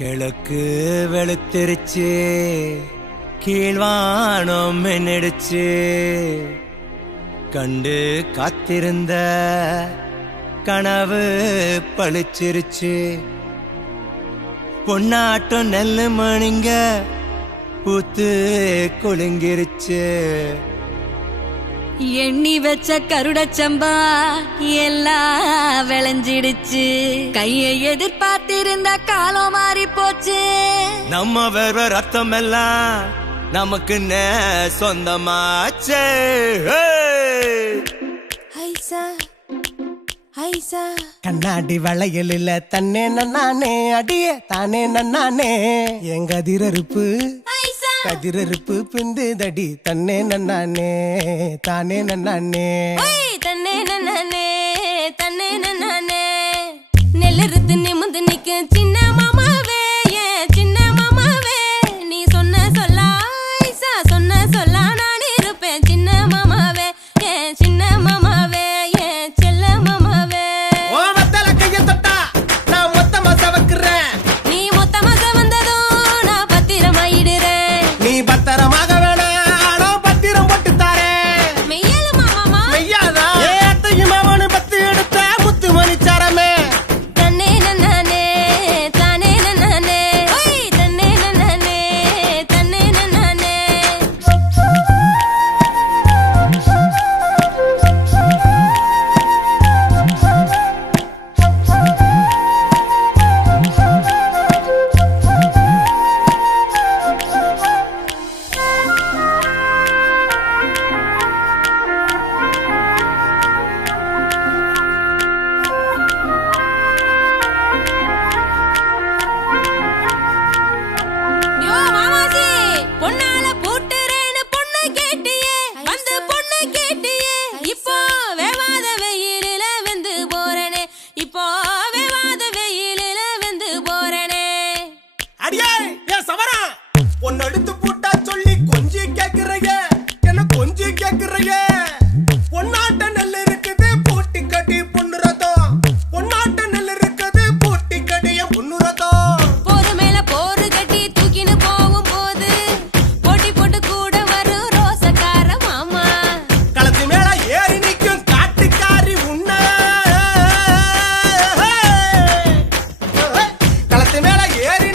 கிழக்கு வெளுத்திருச்சு, கீழ்வானம் மின்னிடுச்சு. கண்டு காத்திருந்த கனவு பழிச்சிருச்சு. பொன்னாட்டம் நெல்லு மணிங்க பூத்து குலுங்கிருச்சு. எண்ணி வச்ச கருடச்சம்பா எல்லாம் விளைஞ்சிடுச்சு. கையை எதிர்பார்த்திருந்த காலம் மாறி போச்சு. நம்ம வேற ரத்தம் எல்லாம் நமக்கு சொந்தமாச்சே. கண்ணாடி வளையல் இல்ல தன்னே நன்னானே, அடியே தானே நன்னானே. எங்க அதிரறுப்பு கதிரறுப்பு பிந்து தடி தன்னே நன்னானே தானே நன்னானே. தன்னே நன்னானே தன்னே நன்னானே. நெல்லறுத்து நிமிந்து நிக்க சின்ன மாமாவே, ஏன் சின்ன மாமாவே. நீ சொன்ன சொல்லா ஐசா சொன்ன சொல்லா நான் இருப்பேன் சின்ன மாமாவே, ஏன் சின்ன மாமாவே, ஏன் செல்ல மாமாவே. ஓ மத்தல கைய தொட்டா நான் மொத்தமா சவக்குறேன். நீ மொத்தமா வந்ததும் நான் பத்திரமாயிடுறேன். நீ பத்திரமாக வேணாம் பத்திரம் போட்டு தாரேன். மெய்யலுமா மாமா மெய்யாதா ஏத்தையும் அவனு பத்து எடுத்த முத்து மணிச்சாரமே. தன்னே நன்னானே தானே நன்னானே. தன்னே நன்னானே தன்னே நன்னானே. யோ மாமாசி, பொன்னால பூட்டுறேன்னு பொண்ணு கேட்டியே, வந்து பொண்ணு கேட்டியே. இப்போ வேவாத வெயிலில வெந்து போறனே, இப்போ வேவாத வெயிலில வெந்து போறனே. அடியே ஏன் சவரா பொண்ணு எடுத்து பூட்டா சொல்லி கொஞ்சி கேக்குறைய, என்ன கொஞ்சி கேக்குறைய. பொன்னாட்ட நெல் இருக்குது பூட்டி கட்டி பொண்ணுறதம். பொன்னாட்ட நெல் இருக்குது பூட்டி கட்டிய பொண்ணுறதம். போரு மேல போரு கட்டி தூக்கின்னு போகும் போது போட்டி போட்டு கூட வரும் ரோசக்கார மாமா. களத்து மேல ஏறி நிக்கும் காட்டுக்காரி உன்ன. களத்து மேல ஏறி